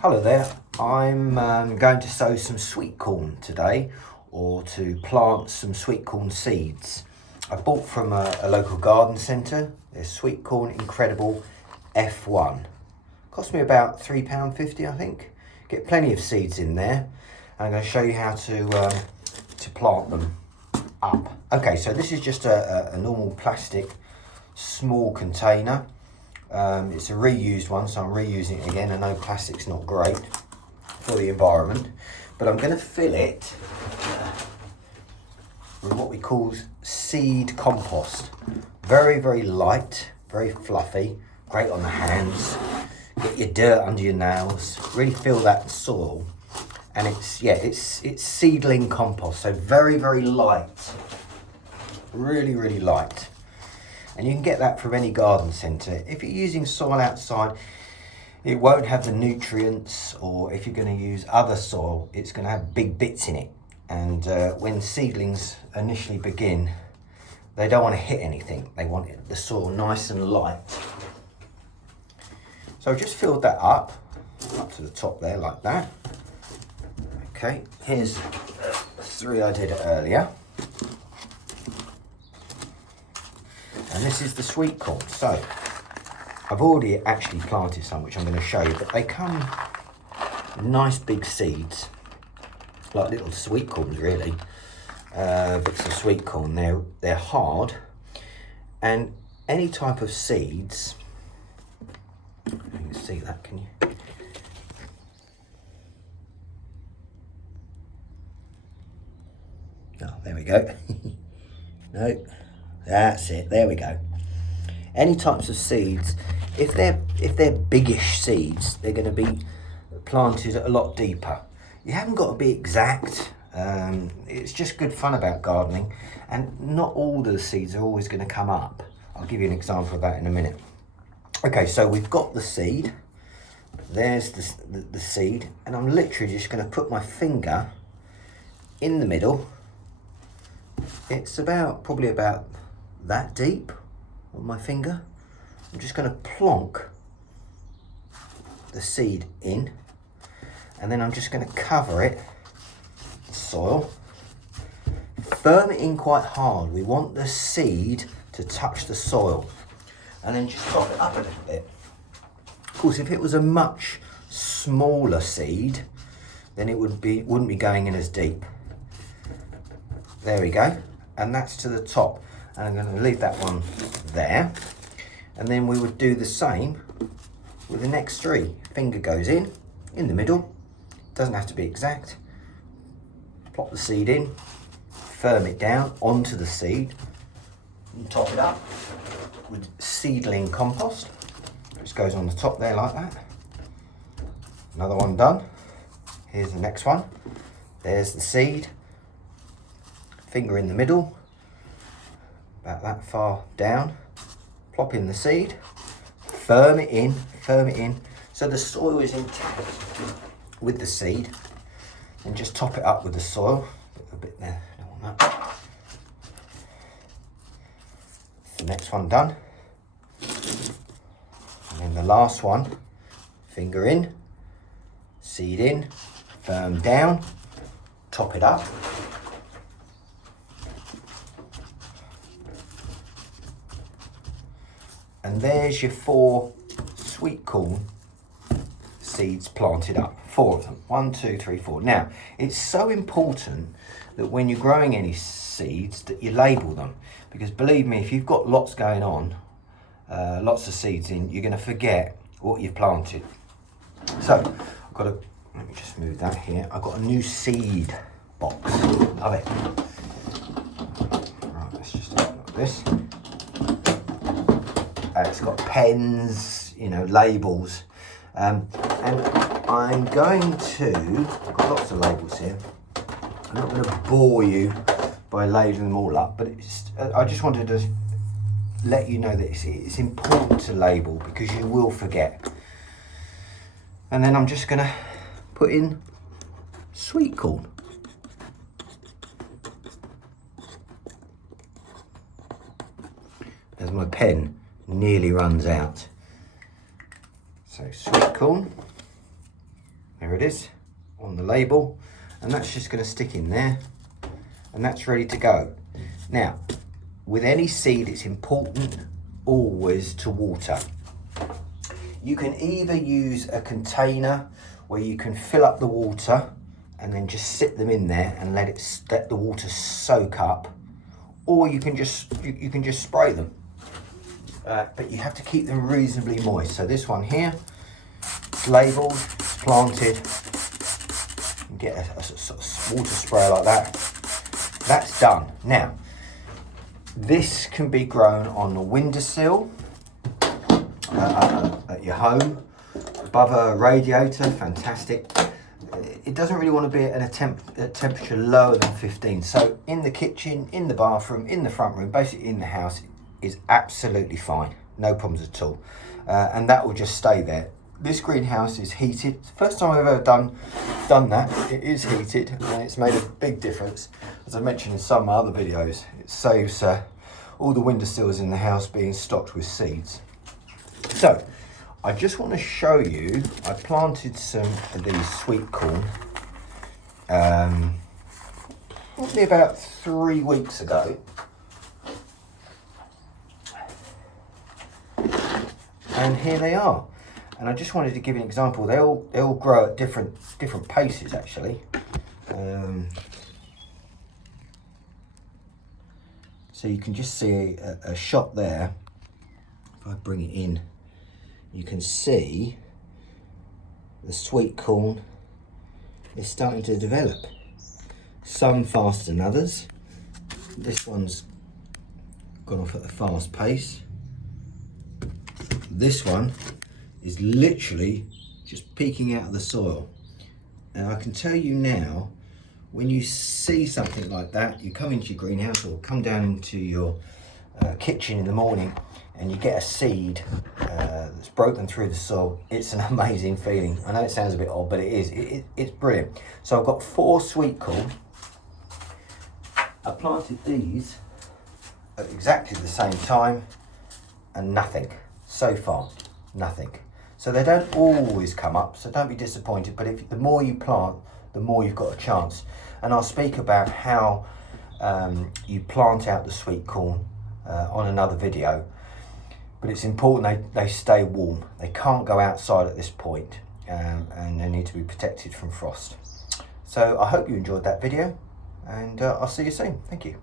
Hello there, I'm going to sow some sweet corn today, or to plant some sweet corn seeds. I bought from a local garden centre, there's sweet corn incredible F1. Cost me about £3.50 I think. Get plenty of seeds in there. I'm going to show you how to plant them up. Okay, so this is just a normal plastic small container. It's a reused one, so I'm reusing it again. I know plastic's not great for the environment, but I'm going to fill it with what we call seed compost. Very, very light, very fluffy, great on the hands. Get your dirt under your nails, really feel that soil. And it's seedling compost, so very, very light. Really, really light. And you can get that from any garden centre. If you're using soil outside, it won't have the nutrients, or if you're going to use other soil, it's going to have big bits in it. And when seedlings initially begin, they don't want to hit anything. They want the soil nice and light. So I've just filled that up to the top there like that. Okay, here's the 3 I did earlier. And this is the sweet corn. So I've already actually planted some, which I'm going to show you, but they come nice big seeds, like little sweet corns really. Bits of sweet corn, they're hard, and any type of seeds, you can see that, can you? Oh, there we go. No. That's it, there we go. Any types of seeds, if they're biggish seeds, they're going to be planted a lot deeper. You haven't got to be exact. It's just good fun about gardening, and not all the seeds are always going to come up. I'll give you an example of that in a minute. Okay, so we've got the seed. There's the seed, and I'm literally just going to put my finger in the middle. It's probably about that deep on my finger. I'm just going to plonk the seed in, and then I'm just going to cover it with soil. Firm it in quite hard. We want the seed to touch the soil, and then just top it up a little bit. Of course, if it was a much smaller seed, then it wouldn't be going in as deep. There we go, and that's to the top. And I'm going to leave that one there. And then we would do the same with the next 3. Finger goes in the middle. Doesn't have to be exact. Plop the seed in, firm it down onto the seed, and top it up with seedling compost. Just goes on the top there like that. Another one done. Here's the next one. There's the seed. Finger in the middle. About that far down, plop in the seed, firm it in, so the soil is intact with the seed, and just top it up with the soil. A bit there, don't want that. The next one done, and then the last one, finger in, seed in, firm down, top it up. And there's your 4 sweet corn seeds planted up. 4 of them. 1, 2, 3, 4. Now, it's so important that when you're growing any seeds that you label them. Because believe me, if you've got lots going on, lots of seeds in, you're going to forget what you've planted. So, let me just move that here. I've got a new seed box. Love it. Right, let's just open up this. It's got pens, labels, and I'm going to, I've got lots of labels here. I'm not going to bore you by labeling them all up, but I just wanted to let you know that it's important to label, because you will forget. And then I'm just going to put in sweet corn. As my pen nearly runs out. So sweet corn. There it is on the label, and that's just going to stick in there, and that's ready to go. Now, with any seed, it's important always to water. You can either use a container where you can fill up the water and then just sit them in there and let the water soak up, or you can just spray them. But you have to keep them reasonably moist. So this one here, it's labelled, it's planted. You get a sort of water sprayer like that. That's done. Now, this can be grown on the windowsill, at your home, above a radiator, fantastic. It doesn't really want to be at a temperature lower than 15. So in the kitchen, in the bathroom, in the front room, basically in the house is absolutely fine. No problems at all. And that will just stay there. This greenhouse is heated. It's the first time I've ever done that. It is heated and it's made a big difference. As I mentioned in some other videos, it saves all the windowsills in the house being stocked with seeds. So, I just want to show you, I planted some of these sweet corn probably about 3 weeks ago. And here they are. And I just wanted to give you an example. They all grow at different paces actually. So you can just see a shot there. If I bring it in, you can see the sweet corn is starting to develop. Some faster than others. This one's gone off at a fast pace. This one is literally just peeking out of the soil. And I can tell you now, when you see something like that, you come into your greenhouse or come down into your kitchen in the morning and you get a seed that's broken through the soil, it's an amazing feeling. I know it sounds a bit odd, but it is. It's brilliant. So I've got 4 sweet corn. I planted these at exactly the same time and nothing. So far, nothing. So they don't always come up, so don't be disappointed. But the more you plant, the more you've got a chance. And I'll speak about how you plant out the sweet corn on another video. But it's important they stay warm. They can't go outside at this point, and they need to be protected from frost. So I hope you enjoyed that video, and I'll see you soon. Thank you.